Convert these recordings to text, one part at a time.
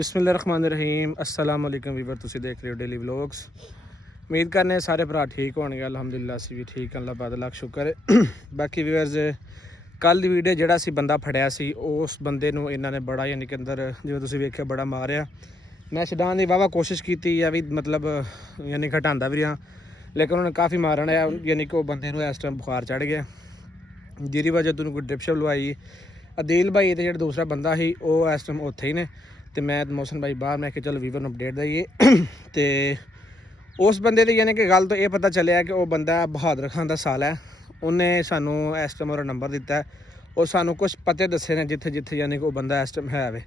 बिस्मिल्लाहिर्रहमानिर्रहीम अस्सलाम वालेकुम वीवर तुसीं देख रहे हो डेली व्लॉग्स। उम्मीद करने सारे भरा ठीक होणगे। अलहमदुलिल्लाह असीं भी ठीक अल्लाह पाक दा लख शुक्र है। बाकी व्यूअर्स कल दी वीडियो जिहड़ा असीं बंदा फड़िया सी उस बंदे नूं इन्हां ने बड़ा यानी कि अंदर जिवें तुसीं वेखिआ बड़ा मारिया। मैं छडाण दी वाहवा कोशिश की या भी मतलब यानी घटांदा भी रहा, लेकिन उन्होंने काफ़ी मारना है। यानी कि वो बंदे नूं इस टाइम बुखार चढ़ गया, जिहदी वजह तो कोई ड्रिप शिप लवाई। अदील भाई ते जिहड़ा दूसरा बंदा ही वो इस टाइम उत्थे ही ने, तो मैं मोहसन भाई बाहर। मैं कि चलो वीवर नूं अपडेट दईए। तो उस बंदे दी यानी कि गल तो यह पता चलिया कि वह बंदा बहादुर खान का साल है। उन्हें सानू इस टाइम और नंबर दिता है और सानू कुछ पते दसे ने जिथे जिथे यानी कि वह बंदा इस टाइम है वे।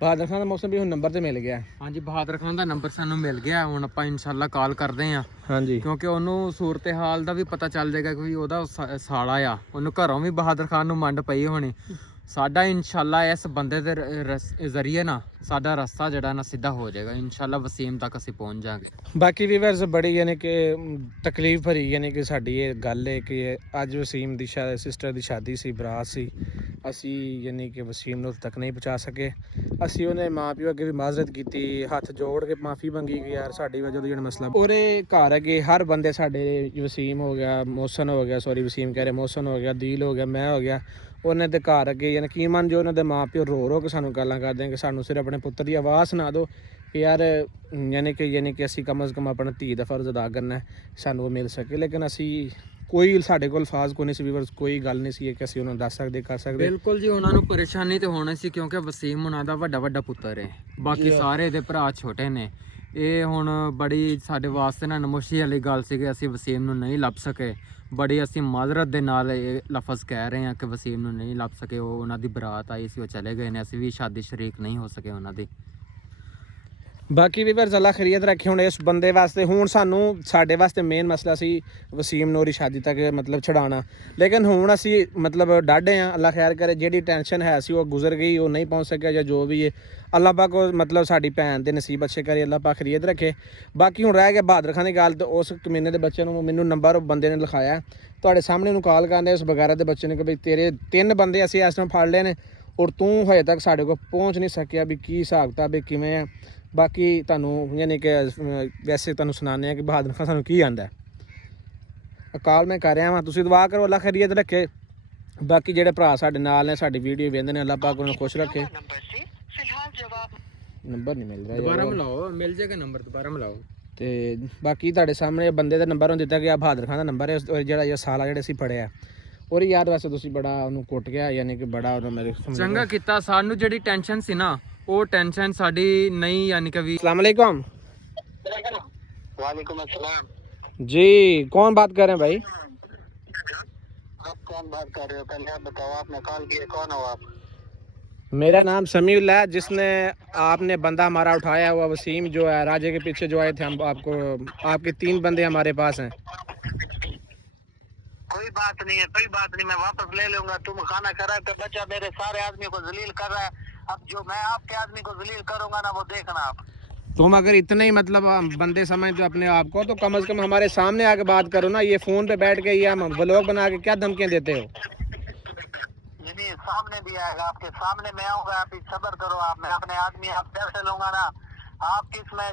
बहादुर खान का मौसम भी हुण नंबर तो मिल गया। हाँ जी, बहादुर खान का नंबर सानू मिल गया। हुण आपां इंशाअल्लाह कॉल करते हैं। हाँ जी, क्योंकि उन्होंने सूरत हाल का भी पता चल जाएगा कि ਉਹਦਾ ਸਾਲਾ ਆ। ਉਹਨੂੰ ਘਰੋਂ ਵੀ ਬਹਾਦਰ ਖਾਨ ਨੂੰ ਮੰਡ ਪਈ ਹੋਣੀ। ਸਾਡਾ ਇਨਸ਼ਾਅੱਲਾ ਇਸ ਬੰਦੇ ਦੇ ਜ਼ਰੀਏ ਨਾ ਸਾਡਾ ਰਸਤਾ ਜਿਹੜਾ ਨਾ ਸਿੱਧਾ ਹੋ ਜਾਏਗਾ। ਇਨਸ਼ਾਅੱਲਾ ਵਸੀਮ ਤੱਕ ਅਸੀਂ ਪਹੁੰਚ ਜਾਵਾਂਗੇ। बाकी व्यूअर्स बड़ी यानी कि तकलीफ भरी यानी कि साडी ये गल है कि अज वसीम की सिस्टर की शादी सी, बरात सी। असी यानी कि वसीम नूं तक नहीं पहुँचा सके। असी उन्हें माँ प्यो अगे भी माजरत की, हथ जोड़ के माफ़ी मंगी कि यार साडी वजह तो जो मसला और घर अगे हर बंदे साडे वसीम हो गया, मोहसन हो गया, सॉरी वसीम कह रहे मोहसन हो गया, दिल हो गया, मैं हो गया, उन्हें तो घर अगे यकीनन जो उन्होंने माँ प्यो रो रो के सानू गल्लां करदे कि सानू सिर्फ अपने पुत्र की आवाज़ सुना दो कि यार यानी कि असी कम अज़ कम अपना धी का फर्ज अदा करना है, सानू वो मिल सके। लेकिन असी कोई साढ़े कोल अल्फाज को नहीं सी, व्यूअर्स कोई गल नहीं सी कि असी उन्होंने दस सकते कर सकते। बिल्कुल जी, उन्होंने परेशानी तो होनी सी क्योंकि वसीम हुणां दा वड्डा वड्डा पुत्तर है, बाकी सारे दे भरा छोटे ने। ਇਹ ਹੁਣ ਬੜੀ ਸਾਡੇ ਵਾਸਤੇ ਨਾ ਨਮੋਸ਼ੀ ਵਾਲੀ ਗੱਲ ਸੀ ਕਿ ਅਸੀਂ ਵਸੀਮ ਨੂੰ ਨਹੀਂ ਲੱਭ ਸਕੇ। ਬੜੀ ਅਸੀਂ ਮਾਜ਼ਰਤ ਦੇ ਨਾਲ ਇਹ ਲਫ਼ਜ਼ ਕਹਿ ਰਹੇ ਹਾਂ ਕਿ ਵਸੀਮ ਨੂੰ ਨਹੀਂ ਲੱਭ ਸਕੇ। ਉਹ ਉਹਨਾਂ ਦੀ ਬਰਾਤ ਆਈ ਸੀ, ਉਹ ਚਲੇ ਗਏ ਨੇ, ਅਸੀਂ ਵੀ ਸ਼ਾਦੀ ਸ਼ਰੀਕ ਨਹੀਂ ਹੋ ਸਕੇ ਉਹਨਾਂ ਦੀ। बाकी व्यूअर्स अल्लाह खैरियत रखे। हुण इस बंदे वास्ते हुण सानू साडे वास्ते मेन मसला सी वसीम नूरी शादी तक मतलब छड़ाना। लेकिन हुण असी मतलब डाढे हाँ, अल्लाह खैर करे। जिहड़ी टेंशन है सी वो गुजर गई, वो नहीं पहुँच सकिया या जो भी है। अल्लाह पाक को मतलब साडी भैन दे नसीब अच्छे करे, अल्लाह पाक खैरियत रखे। बाकी हुण रह गया बहादुर खान की गल। तो उस कमीने के बच्चे नूं मैनूं नंबर बंदे ने लिखाया, तुहाडे सामने उन्होंने कॉल करने उस बगैरा के बच्चे ने कि भाई तेरे 3 बंदे असीं इस टाइम फड़ लए ने और तू हजे तक साडे कोल पहुँच नहीं सकिया भी की हिसाब किताब किवें है। बाकी तुहानू यानी कि वैसे तुहानू सुनाने हैं कि बहादुर खान सानू की आंदा है। कॉल मैं कर रहा वा, तुसीं दुआ करो अल्लाह खैरियत रखे। बाकी जेडे भरा साडे नाल ने साडी वीडियो वेंदे ने, अल्लाह पाक उन्हें खुश रखे। नंबर नहीं मिल रहा, दोबारा मिलाओ, मिल जाएगा नंबर, दोबारा मिलाओ। तो बाकी तुहाडे सामने बंदे का नंबर दिता गया, बहादुर खान का नंबर है। जेड़ा ये साला जेहड़े असीं फड़िया और यार वैसे तुसीं बड़ा उन्होंने कुट गया, यानी कि बड़ा उन्होंने मेरे चंगा कीता। सानू जेहड़ी टेंशन सी ना वो टेंशन साडी नहीं, यानी कि अस्सलाम वालेकुम। वालेकुम अस्सलाम जी, कौन बात कर रहे हैं भाई? आप कौन बात कर रहे हो? पहले आप बताओ, आपने कॉल किया, कौन हो आप? मेरा नाम समीउल्लाह है। जिसने आपने बंदा हमारा उठाया हुआ वसीम जो है, राजे के पीछे जो आए थे हम आपको, आपके 3 बंदे हमारे पास हैं। कोई बात नहीं है, कोई बात नहीं, मैं वापस ले लूंगा। तुम खाना खा तो बच्चा मेरे सारे आदमी को जलील कर रहा है। अब जो मैं आपके आदमी को जलील करूंगा ना, वो देखना आप। तुम अगर इतने ही मतलब बंदे समझते हो अपने आप को, तो कम से कम हमारे सामने आके बात करो ना। ये फ़ोन पे बैठ के ये हम व्लॉग बना के क्या धमकियाँ देते हो? नहीं, सामने भी आएगा, आपके सामने मैं आऊंगा। आप सब्र करो, आप मैं अपने आदमी आप पैसे लूंगा ना, आपकी इसमें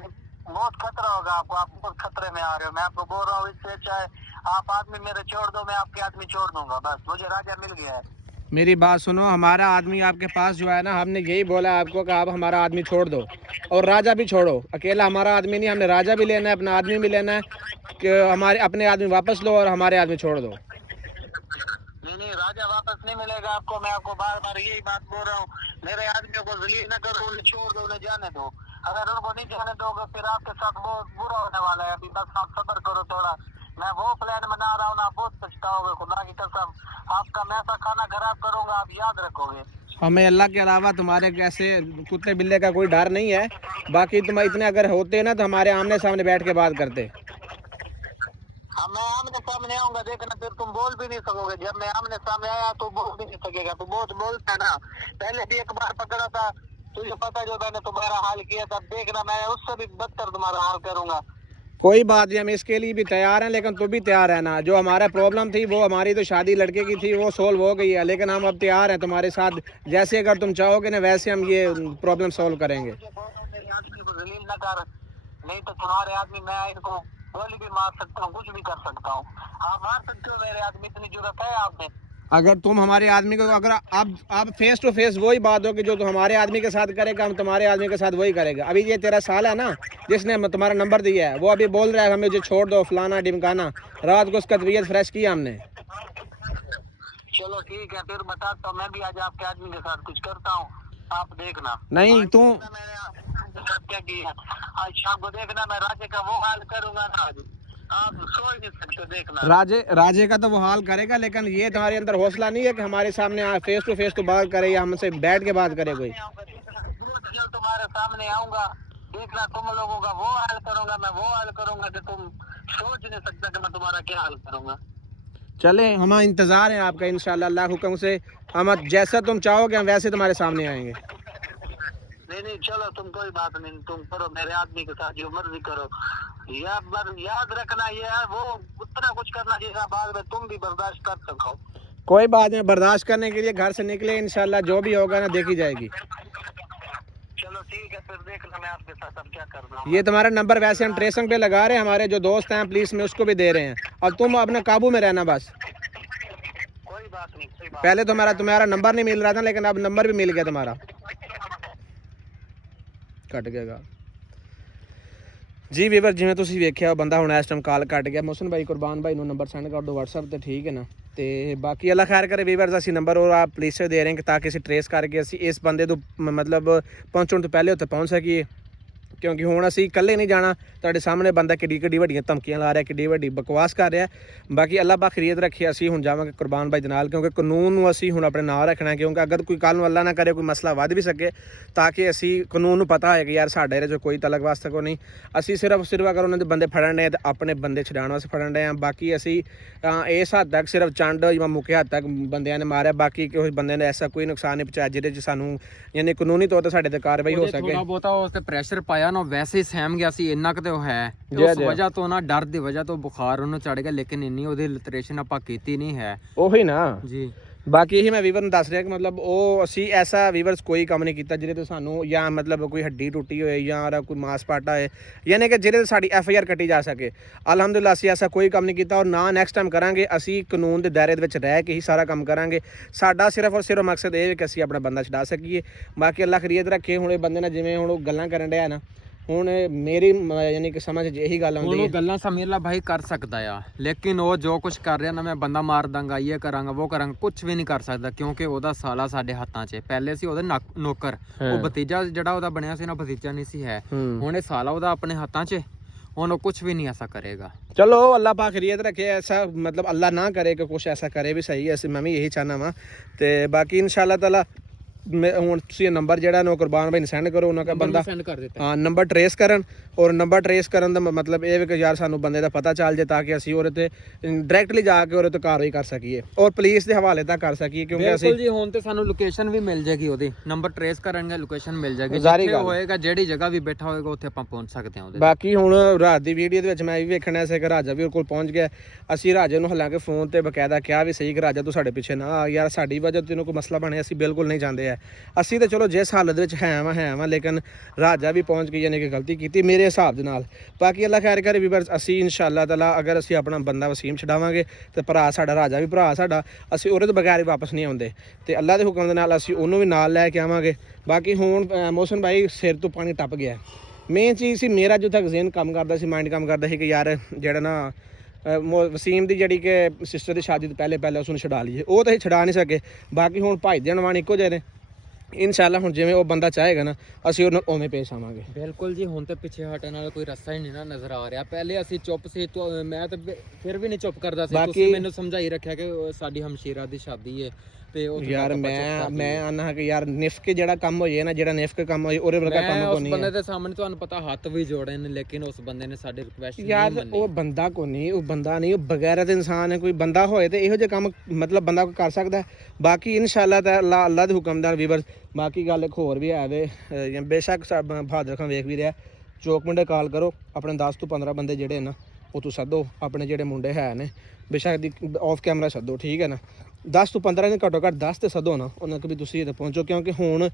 बहुत खतरा होगा आपको। आप बहुत खतरे में आ रहे हो, मैं आपको बोल रहा हूँ। इससे अच्छा है आप आदमी मेरे छोड़ दो, मैं आपके आदमी छोड़ दूंगा। बस मुझे राजा मिल गया है। मेरी बात सुनो, हमारा आदमी आपके पास जो है ना, हमने यही बोला आपको कि आप हमारा आदमी छोड़ दो और राजा भी छोड़ो। अकेला हमारा आदमी नहीं, हमने राजा भी लेना है, अपना आदमी भी लेना है कि हमारे अपने आदमी वापस लो और हमारे आदमी छोड़ दो। नहीं, राजा वापस नहीं मिलेगा आपको। मैं आपको बार बार यही बात बोल रहा हूँ, मेरे आदमियों को जलील न करो, उन्हें छोड़ दो, उन्हें जाने दो। अगर उनको नहीं जाने दोगे फिर आपके साथ बहुत बुरा होने वाला है। अभी बस आप सब्र करो थोड़ा। मैं वो प्लान बना रहा हूँ ना, आप बहुत पछताओगे, खुदा की कसम। आपका मैं ऐसा खाना खराब करूंगा, आप याद रखोगे। हमें अल्लाह के अलावा तुम्हारे कैसे कुत्ते बिल्ले का कोई डर नहीं है। बाकी तुम इतने अगर होते ना तो हमारे आमने सामने बैठ के बात करते। हाँ, मैं आमने सामने आऊंगा, देखना फिर तुम बोल भी नहीं सकोगे। जब मैं आमने सामने आया तो बोल भी नहीं सकेगा। तू बहुत बोलता है ना, पहले भी एक बार पकड़ा था, तुझे पता जो मैंने तुम्हारा हाल किया था। देखना मैं उससे भी बदतर तुम्हारा हाल करूंगा। कोई बात नहीं, हम इसके लिए भी तैयार हैं, लेकिन तू भी तैयार है ना। जो हमारा प्रॉब्लम थी वो हमारी तो शादी लड़के की थी, वो सोल्व हो गई है। लेकिन हम अब तैयार हैं तुम्हारे साथ, जैसे अगर तुम चाहोगे ना वैसे हम ये प्रॉब्लम सोल्व करेंगे। आदमी को जलील न कर, नहीं तो तुम्हारे आदमी मैं इनको गोली भी मार सकता हूँ, कुछ भी कर सकता हूँ। आप मार सकते हो मेरे आदमी, इतनी जरूरत है आप में? अगर तुम हमारे आदमी को, अगर आप फेस टू फेस वही बात हो कि जो तुम हमारे आदमी के साथ करेगा हम तुम्हारे आदमी के साथ वही करेगा। अभी ये तेरा साल है ना जिसने तुम्हारा नंबर दिया है, वो अभी बोल रहा है हमें जो छोड़ दो फलाना ढिमकाना, रात को उसका तबीयत फ्रेश किया हमने। चलो ठीक है, फिर बताता हूँ, मैं भी आज आपके आदमी के साथ कुछ करता हूँ, आप देखना। नहीं तू मैंने आपके साथ क्या किया आज शाम को, देखना मैं राजे का वो हाल करूंगा ना आज, आप सोच नहीं सकते, देखना। राजे का तो वो हाल करेगा, लेकिन ये तुम्हारे अंदर हौसला नहीं है कि हमारे सामने फेस टू फेस तो बात करे या हमसे बैठ के बात करे कोई। बहुत जल्द तुम्हारे सामने आऊंगा, देखना तुम लोगों का वो हाल करूंगा, मैं वो हाल करूंगा कि तुम सोच नहीं सकते कि मैं तुम्हारा क्या हाल करूंगा। चले हम इंतजार है आपका, इंशाल्लाह अल्लाह के हुक्म से हम जैसा तुम चाहोगे हम वैसे तुम्हारे सामने आएंगे। नहीं चलो, तुम कोई बात नहीं, तुम करो मेरे आदमी के साथ जो मर्जी करो, याद रखना ये वो उतना कुछ करना चाहिए बाद में तुम भी बर्दाश्त कर सको। कोई बात नहीं, बर्दाश्त करने के लिए घर से निकले, इंशाल्लाह जो भी होगा ना देखी जाएगी। चलो ठीक है, फिर देखना मैं आपके साथ अब क्या करना है। ये तुम्हारा नंबर वैसे हम ट्रेसिंग पे लगा रहे हैं, हमारे जो दोस्त हैं पुलिस में उसको भी दे रहे हैं, अब तुम अपने काबू में रहना बस। कोई बात नहीं, कोई बात पहले तुम्हारा नंबर नहीं मिल रहा था, लेकिन अब नंबर भी मिल गया तुम्हारा। कट गया जी ਵੀਵਰ, ਜਿਵੇਂ ਤੁਸੀਂ ਵੇਖਿਆ ਬੰਦਾ ਹੁਣ ਇਸ ਟਾਈਮ ਕਾਲ ਕੱਟ ਗਿਆ। ਮੋਹਸਨ ਭਾਈ ਕੁਰਬਾਨ ਭਾਈ ਨੂੰ ਨੰਬਰ ਸੈਂਡ ਕਰ ਦਿਓ WhatsApp ਤੇ, ਠੀਕ ਹੈ ਨਾ। ਤੇ ਬਾਕੀ ਅੱਲਾ ਖੈਰ ਕਰੇ ਵੀਵਰਸ, ਅਸੀਂ ਨੰਬਰ ਔਰ ਆਪ ਪੁਲਿਸ ਸੇ ਦੇ ਰਹੇ ਹਾਂ ਤਾਂ ਕਿ ਅਸੀਂ ਟਰੇਸ ਕਰਕੇ ਅਸੀਂ ਇਸ ਬੰਦੇ ਤੋਂ ਮਤਲਬ ਪਹੁੰਚਣ ਤੋਂ ਪਹਿਲੇ ਉੱਥੇ ਪਹੁੰਚ ਸਕੀਏ, ਕਿਉਂਕਿ ਹੁਣ ਅਸੀਂ ਇਕੱਲੇ ਨਹੀਂ ਜਾਣਾ। ਤੁਹਾਡੇ ਸਾਹਮਣੇ ਬੰਦਾ ਕਿੱਡੀ ਵੱਡੀਆਂ ਧਮਕੀਆਂ ਲਾ ਰਿਹਾ, ਕਿੱਡੀ ਵੱਡੀ ਬਕਵਾਸ ਕਰ ਰਿਹਾ। ਬਾਕੀ ਅੱਲਾ ਪਾਕ ਖੈਰੀਅਤ ਰੱਖੇ, ਅਸੀਂ ਹੁਣ ਜਾਵਾਂਗੇ ਕੁਰਬਾਨ ਭਾਈ ਦੇ ਨਾਲ, ਕਿਉਂਕਿ ਕਾਨੂੰਨ ਨੂੰ ਅਸੀਂ ਹੁਣ ਆਪਣੇ ਨਾਲ ਰੱਖਣਾ, ਕਿਉਂਕਿ ਅਗਰ ਕੋਈ ਕੱਲ੍ਹ ਨੂੰ ਅੱਲਾ ਨਾ ਕਰੇ ਕੋਈ ਮਸਲਾ ਵੱਧ ਵੀ ਸਕੇ, ਤਾਂ ਕਿ ਅਸੀਂ ਕਾਨੂੰਨ ਨੂੰ ਪਤਾ ਹੋਏ ਕਿ ਯਾਰ ਸਾਡੇ ਇਹਦੇ 'ਚ ਕੋਈ ਤਲਕ ਵਾਸਤਾ ਕੋਈ ਨਹੀਂ। ਅਸੀਂ ਸਿਰਫ ਅਗਰ ਉਹਨਾਂ ਦੇ ਬੰਦੇ ਫੜਨ ਡਏ ਤਾਂ ਆਪਣੇ ਬੰਦੇ ਛਡਾਉਣ ਵਾਸਤੇ ਫੜਨ ਡਏ ਹਾਂ। ਬਾਕੀ ਅਸੀਂ ਇਸ ਹੱਦ ਤੱਕ ਸਿਰਫ ਚੰਡ ਜਾਂ ਮੁੱਕੇ ਹੱਦ ਤੱਕ ਬੰਦਿਆਂ ਨੇ ਮਾਰਿਆ, ਬਾਕੀ ਕਿਸੇ ਬੰਦੇ ਨੇ ਐਸਾ ਕੋਈ ਨੁਕਸਾਨ ਨਹੀਂ ਪਹੁੰਚਾਇਆ ਜਿਹਦੇ 'ਚ ਸਾਨੂੰ ਯਾਨੀ ਕਾਨੂੰਨੀ ਤੌਰ 'ਤੇ ਸਾਡੇ 'ਤੇ ਕਾਰਵਾਈ ਹੋ ਸਕੇ। ਥੋੜਾ ਬਹੁਤਾ ਉਸ ਤੇ ਪ੍ਰੈਸ਼ਰ ਪਾਇਆ ਨਾ, ਵੈਸੇ ਹੀ ਸਹਿਮ ਗਿਆ ਸੀ, ਇੰਨਾ ਕੁ ਤੇ ਉਹ ਹੈ। ਉਸ ਵਜ੍ਹਾ ਤੋਂ ਨਾ, ਡਰ ਦੀ ਵਜ੍ਹਾ ਤੋਂ ਬੁਖਾਰ ਉਹਨੂੰ ਚੜ ਗਿਆ, ਲੇਕਿਨ ਇੰਨੀ ਉਹਦੀ ਲਿਟਰੇਸ਼ਨ ਆਪਾਂ ਕੀਤੀ ਨਹੀਂ ਹੈ। ਉਹੀ ਨਾ ਜੀ। ਬਾਕੀ ਇਹੀ ਮੈਂ ਵੀਵਰ ਨੂੰ ਦੱਸ ਰਿਹਾ ਕਿ ਮਤਲਬ ਉਹ ਅਸੀਂ ਐਸਾ ਵੀਵਰਸ ਕੋਈ ਕੰਮ ਨਹੀਂ ਕੀਤਾ ਜਿਹਦੇ ਤੋਂ ਸਾਨੂੰ ਜਾਂ ਮਤਲਬ ਕੋਈ ਹੱਡੀ ਟੁੱਟੀ ਹੋਏ ਜਾਂ ਕੋਈ ਮਾਸ ਪਾਟਾ ਹੈ, ਯਾਨੀ ਕਿ ਜਿਹਦੇ ਤੋਂ ਸਾਡੀ FIR ਕੱਟੀ ਜਾ ਸਕੇ। ਅਲਹਮਦੁਲਿਲਾ ਅਸੀਂ ਐਸਾ ਕੋਈ ਕੰਮ ਨਹੀਂ ਕੀਤਾ ਔਰ ਨਾ ਨੈਕਸਟ ਟਾਈਮ ਕਰਾਂਗੇ। ਅਸੀਂ ਕਾਨੂੰਨ ਦੇ ਦਾਇਰੇ ਦੇ ਵਿੱਚ ਰਹਿ ਕੇ ਹੀ ਸਾਰਾ ਕੰਮ ਕਰਾਂਗੇ। ਸਾਡਾ ਸਿਰਫ ਔਰ ਸਿਰਫ ਮਕਸਦ ਇਹ ਹੈ ਕਿ ਅਸੀਂ ਆਪਣਾ ਬੰਦਾ ਛਡਾ ਸਕੀਏ। ਬਾਕੀ ਅੱਲਾ ਖੈਰੀਅਤ ਰੱਖੇ। ਹੁਣ ਇਹ ਬੰਦੇ ਨਾਲ ਜਿਵੇਂ ਹੁਣ ਉਹ ਗੱਲਾਂ ਕਰਨ ਡਿਆ ਨਾ, ਹੁਣ ਮੇਰੀ ਯਾਨੀ ਕਿ ਸਮਝ ਇਹੀ ਗੱਲ ਆਉਂਦੀ ਹੈ, ਉਹ ਗੱਲਾਂ ਸਮੀਰਲਾ ਭਾਈ ਕਰ ਸਕਦਾ ਆ, ਲੇਕਿਨ ਉਹ ਜੋ ਕੁਝ ਕਰ ਰਿਹਾ ਨਾ, ਮੈਂ ਬੰਦਾ ਮਾਰ ਦਾਂਗਾ, ਇਹ ਕਰਾਂਗਾ ਉਹ ਕਰਾਂਗਾ, ਕੁਝ ਵੀ ਨਹੀਂ ਕਰ ਸਕਦਾ, ਕਿਉਂਕਿ ਉਹਦਾ ਸਾਲਾ ਸਾਡੇ ਹੱਥਾਂ 'ਚ। ਪਹਿਲੇ ਸੀ ਉਹਦੇ ਨੌਕਰ, ਉਹ ਭਤੀਜਾ ਜਿਹੜਾ ਉਹਦਾ ਬਣਿਆ ਸੀ ਨਾ, ਭਤੀਜਾ ਨਹੀਂ ਸੀ ਹੈ। ਹੁਣ ਇਹ ਸਾਲਾ ਉਹਦਾ ਆਪਣੇ ਹੱਥਾਂ 'ਚ, ਹੁਣ ਉਹ ਕੁਝ ਵੀ ਨਹੀਂ ਐਸਾ ਕਰੇਗਾ। चलो अल्लाह पाक खैरियत रखे, ऐसा मतलब अल्लाह ना करे कि कुछ ऐसा करे भी सही है, मैं भी यही चाहना वा। तो बाकी इंशाल्लाह ताला ਹੁਣ ਤੁਸੀਂ ਨੰਬਰ ਜਿਹੜਾ ਨਾ ਕੁਰਬਾਨ ਭਾਈ ਨੂੰ ਸੈਂਡ ਕਰੋ, ਉਹਨਾਂ ਦਾ ਬੰਦਾ ਸੈਂਡ ਕਰ ਦਿੱਤਾ। ਹਾਂ, ਨੰਬਰ ਟਰੇਸ ਕਰਨ, ਔਰ ਨੰਬਰ ਟਰੇਸ ਕਰਨ ਦਾ ਮਤਲਬ ਇਹ ਵੀ ਕਿ ਯਾਰ ਸਾਨੂੰ ਬੰਦੇ ਦਾ ਪਤਾ ਚੱਲ ਜੇ, ਤਾਂ ਕਿ ਅਸੀਂ ਉਹਦੇ ਤੇ ਡਾਇਰੈਕਟਲੀ ਜਾ ਕੇ ਉਹਦੇ ਤੇ ਕਾਰਵਾਈ ਕਰ ਸਕੀਏ ਔਰ ਪੁਲਿਸ ਦੇ ਹਵਾਲੇ ਤੱਕ ਕਰ ਸਕੀਏ, ਕਿਉਂਕਿ ਅਸੀਂ ਬਿਲਕੁਲ ਜੀ। ਹੁਣ ਤੇ ਸਾਨੂੰ ਲੋਕੇਸ਼ਨ ਵੀ ਮਿਲ ਜਾਏਗੀ, ਉਹਦੀ ਨੰਬਰ ਟਰੇਸ ਕਰਾਂਗੇ, ਲੋਕੇਸ਼ਨ ਮਿਲ ਜਾਏਗੀ, ਜਿੱਥੇ ਹੋਏਗਾ, ਜਿਹੜੀ ਜਗ੍ਹਾ ਵੀ ਬੈਠਾ ਹੋਏਗਾ ਉੱਥੇ ਆਪਾਂ ਪਹੁੰਚ ਸਕਦੇ ਹਾਂ ਉਹਦੇ। ਬਾਕੀ ਹੁਣ ਰਾਤ ਦੀ ਵੀਡੀਓ ਦੇ ਵਿੱਚ ਮੈਂ ਇਹ ਵੀ ਵੇਖਣਾ ਸੀ ਕਿ ਰਾਜਾ ਵੀ ਉਹਦੇ ਕੋਲ ਪਹੁੰਚ ਗਿਆ। ਅਸੀਂ ਰਾਜੇ ਨੂੰ ਹਾਲਾਂਕਿ ਫੋਨ ਤੇ ਬਕਾਇਦਾ ਕਿਹਾ ਵੀ ਸਹੀ ਕਿ ਰਾਜਾ ਤੂੰ ਸਾਡੇ ਪਿੱਛੇ ਨਾ ਆ ਯਾਰ, ਸਾਡੀ ਵਜ੍ਹਾ ਤੋਂ ਤੈਨੂੰ ਕੋਈ ਮਸਲਾ ਬਣੇ, ਅਸੀਂ ਬਿਲਕੁਲ ਨਹੀਂ ਚਾਹੁੰਦੇ ਆ। ਅਸੀਂ ਤਾਂ ਚਲੋ ਜਿਸ ਹਾਲਤ ਵਿੱਚ ਹੈ ਵਾਂ, ਲੇਕਿਨ ਰਾਜਾ ਵੀ ਪਹੁੰਚ ਗਈ, ਯਾਨੀ ਕਿ ਗਲਤੀ ਕੀਤੀ ਮੇਰੇ ਹਿਸਾਬ ਦੇ ਨਾਲ। ਬਾਕੀ ਅੱਲਾ ਖੈਰ ਕਰੇ ਵੀਵਰਸ, ਅਸੀਂ ਇਨਸ਼ਾਅੱਲਾ ਤਾਲਾ ਅਗਰ ਅਸੀਂ ਆਪਣਾ ਬੰਦਾ ਵਸੀਮ ਛਡਾਵਾਂਗੇ ਤੇ ਭਰਾ ਸਾਡਾ ਰਾਜਾ ਵੀ ਭਰਾ ਸਾਡਾ, ਅਸੀਂ ਉਹਦੇ ਤੋਂ ਬਗੈਰ ਹੀ ਵਾਪਸ ਨਹੀਂ ਆਉਂਦੇ, ਤੇ ਅੱਲਾ ਦੇ ਹੁਕਮ ਦੇ ਨਾਲ ਅਸੀਂ ਉਹਨੂੰ ਵੀ ਨਾਲ ਲੈ ਕੇ ਆਵਾਂਗੇ। ਬਾਕੀ ਹੁਣ ਮੋਹਸਨ ਭਾਈ ਸਿਰ ਤੋਂ ਪਾਣੀ ਟੱਪ ਗਿਆ। ਮੇਨ ਚੀਜ਼ ਸੀ ਮੇਰਾ ਜੋ ਤੱਕ ਜ਼ਿਹਨ ਕੰਮ ਕਰਦਾ ਸੀ, ਮਾਈਂਡ ਕੰਮ ਕਰਦਾ ਸੀ ਕਿ ਯਾਰ ਜਿਹੜਾ ਨਾ ਵਸੀਮ ਦੀ ਜਿਹੜੀ ਕਿ ਸਿਸਟਰ ਦੀ ਸ਼ਾਦੀ ਤੋਂ ਪਹਿਲੇ ਉਸ ਨੂੰ ਛਡਾ ਲਈਏ, ਉਹ ਤਾਂ ਅਸੀਂ ਛਡਾ ਨਹੀਂ ਸਕੇ। ਬਾਕੀ ਹੁਣ ਭਾਈ ਦੇ ਅਣਵਾਨ ਇੱਕੋ ਜਿਹੇ ਨੇ, ਇਨਸ਼ਾਅੱਲਾ ਹੁਣ ਜਿਵੇਂ ਉਹ ਬੰਦਾ ਚਾਹੇਗਾ ਨਾ ਅਸੀਂ ਉਹਨੂੰ ਉਵੇਂ ਪੇਸ਼ ਆਵਾਂਗੇ। ਬਿਲਕੁਲ ਜੀ। ਹੁਣ ਤੇ ਪਿੱਛੇ ਹਟਣ ਨਾਲ ਕੋਈ ਰਸਤਾ ਹੀ ਨਹੀਂ ਨਾ ਨਜ਼ਰ ਆ ਰਿਹਾ। ਪਹਿਲੇ ਅਸੀਂ ਚੁੱਪ ਸੀ, ਮੈਂ ਤਾਂ ਫਿਰ ਵੀ ਨਹੀਂ ਚੁੱਪ ਕਰਦਾ ਸੀ। ਤੁਸੀਂ ਮੈਨੂੰ ਸਮਝਾਈ ਰੱਖਿਆ ਕਿ ਸਾਡੀ ਹਮਸ਼ੀਰਾ ਦੀ ਸ਼ਾਦੀ ਹੈ, ਤੇ ਉਹ ਯਾਰ ਮੈਂ ਆਨਾ ਕਿ ਯਾਰ ਨਿਫਕ ਜਿਹੜਾ ਕੰਮ ਹੋ ਜੇ ਨਾ, ਜਿਹੜਾ ਨਿਫਕ ਕੰਮ ਹੋਏ ਉਹਦੇ ਵਰਗਾ ਕੰਮ ਕੋਈ ਨਹੀਂ ਹੈ। ਉਸ ਬੰਦੇ ਦੇ ਸਾਹਮਣੇ ਤੁਹਾਨੂੰ ਪਤਾ ਹੱਥ ਵੀ ਜੋੜੇ ਨੇ, ਲੇਕਿਨ ਉਸ ਬੰਦੇ ਨੇ ਸਾਡੇ ਰਿਕੁਐਸਟ ਯਾਰ ਉਹ ਬੰਦਾ ਕੋਈ ਨਹੀਂ, ਉਹ ਬੰਦਾ ਨਹੀਂ, ਉਹ ਬਗੈਰਤ ਇਨਸਾਨ ਹੈ। ਕੋਈ ਬੰਦਾ ਹੋਏ ਤੇ ਇਹੋ ਜਿਹੇ ਕੰਮ ਮਤਲਬ ਬੰਦਾ ਕੋਈ ਕਰ ਸਕਦਾ। ਬਾਕੀ ਇਨਸ਼ਾਅੱਲਾ ਤਾਲਾ ਅੱਲਾ ਦੇ ਹੁਕਮ ਨਾਲ ਵੀਵਰ। ਬਾਕੀ ਗੱਲ ਇੱਕ ਹੋਰ ਵੀ ਹੈ ਵੇ, ਬੇਸ਼ੱਕ ਬਹਾਦਰ ਖਾਨ ਵੇਖ ਵੀ ਰਿਹਾ, ਚੌਕ ਮੁੰਡੇ ਕਾਲ ਕਰੋ, ਆਪਣੇ 10 ਤੋਂ 15 ਬੰਦੇ ਜਿਹੜੇ ਨਾ ਉਹ ਤੂੰ ਸੱਦੋ, ਆਪਣੇ ਜਿਹੜੇ ਮੁੰਡੇ ਹੈ ਨੇ ਬੇਸ਼ੱਕ ਦੀ ਆਫ ਕੈਮਰਾ ਸੱਦੋ, ਠੀਕ ਹੈ ਨਾ। 10 ਤੋਂ 15 ਨੇ ਘੱਟੋ ਘੱਟ 10 ਤੇ ਸੱਦੋ ਨਾ ਉਹਨਾਂ ਕੋਲ ਵੀ ਤੁਸੀਂ ਇੱਥੇ ਪਹੁੰਚੋ, ਕਿਉਂਕਿ ਹੁਣ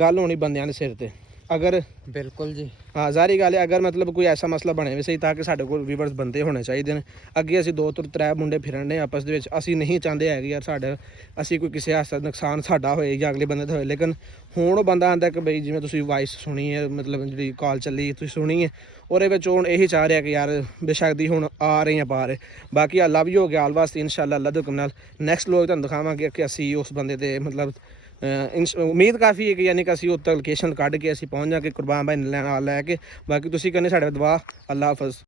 ਗੱਲ ਹੋਣੀ ਬੰਦਿਆਂ ਦੇ ਸਿਰ ਤੇ। ਅਗਰ ਬਿਲਕੁਲ ਜੀ। ਹਾਂ ਜ਼ਾਰੀ ਗੱਲ ਹੈ, ਅਗਰ ਮਤਲਬ ਕੋਈ ਐਸਾ ਮਸਲਾ ਬਣੇ ਵੀ ਸਹੀ ਤਾਂ ਕਿ ਸਾਡੇ ਕੋਲ ਵੀਵਰਸ ਬੰਦੇ ਹੋਣੇ ਚਾਹੀਦੇ ਨੇ। ਅੱਗੇ ਅਸੀਂ 2 ਤੋਂ 3 ਮੁੰਡੇ ਫਿਰਨ ਨੇ ਆਪਸ ਦੇ ਵਿੱਚ, ਅਸੀਂ ਨਹੀਂ ਚਾਹੁੰਦੇ ਹੈਗੇ ਯਾਰ ਸਾਡਾ ਅਸੀਂ ਕੋਈ ਕਿਸੇ ਹਾਸਾ ਨੁਕਸਾਨ ਸਾਡਾ ਹੋਏ ਜਾਂ ਅਗਲੇ ਬੰਦੇ ਦਾ ਹੋਏ। ਲੇਕਿਨ ਹੁਣ ਉਹ ਬੰਦਾ ਆਂਦਾ ਕਿ ਬਈ ਜਿਵੇਂ ਤੁਸੀਂ ਵਾਇਸ ਸੁਣੀ ਹੈ, ਮਤਲਬ ਜਿਹੜੀ ਕਾਲ ਚੱਲੀ ਤੁਸੀਂ ਸੁਣੀ ਹੈ, ਉਹਦੇ ਵਿੱਚ ਹੁਣ ਇਹੀ ਚਾਹ ਰਿਹਾ ਕਿ ਯਾਰ ਬੇਸ਼ੱਕ ਦੀ ਹੁਣ ਆ ਰਹੇ ਆ ਬਾਹਰ। ਬਾਕੀ ਅੱਲਾ ਵੀ ਹੋ ਗਿਆ ਆਲ ਵਾਸਤੇ, ਇਨਸ਼ਾਅੱਲਾ ਅੱਲਾ ਦੇ ਹੁਕਮ ਨਾਲ ਨੈਕਸਟ ਲੋਕ ਤੁਹਾਨੂੰ ਦਿਖਾਵਾਂਗੇ ਕਿ ਅਸੀਂ ਉਸ ਬੰਦੇ ਦੇ ਮਤਲਬ ਉਮੀਦ ਕਾਫੀ ਹੈ ਕਿ ਯਾਨੀ ਕਿ ਅਸੀਂ ਉੱਥੇ ਲੋਕੇਸ਼ਨ ਕੱਢ ਕੇ ਅਸੀਂ ਪਹੁੰਚ ਜਾਵਾਂਗੇ ਕੁਰਬਾਨ ਭਾਈ ਨਾਲ ਲੈ ਕੇ। ਬਾਕੀ ਤੁਸੀਂ ਕਹਿੰਦੇ ਸਾਡੇ ਦੁਆ। ਅੱਲਾ ਹਾਫਿਜ਼।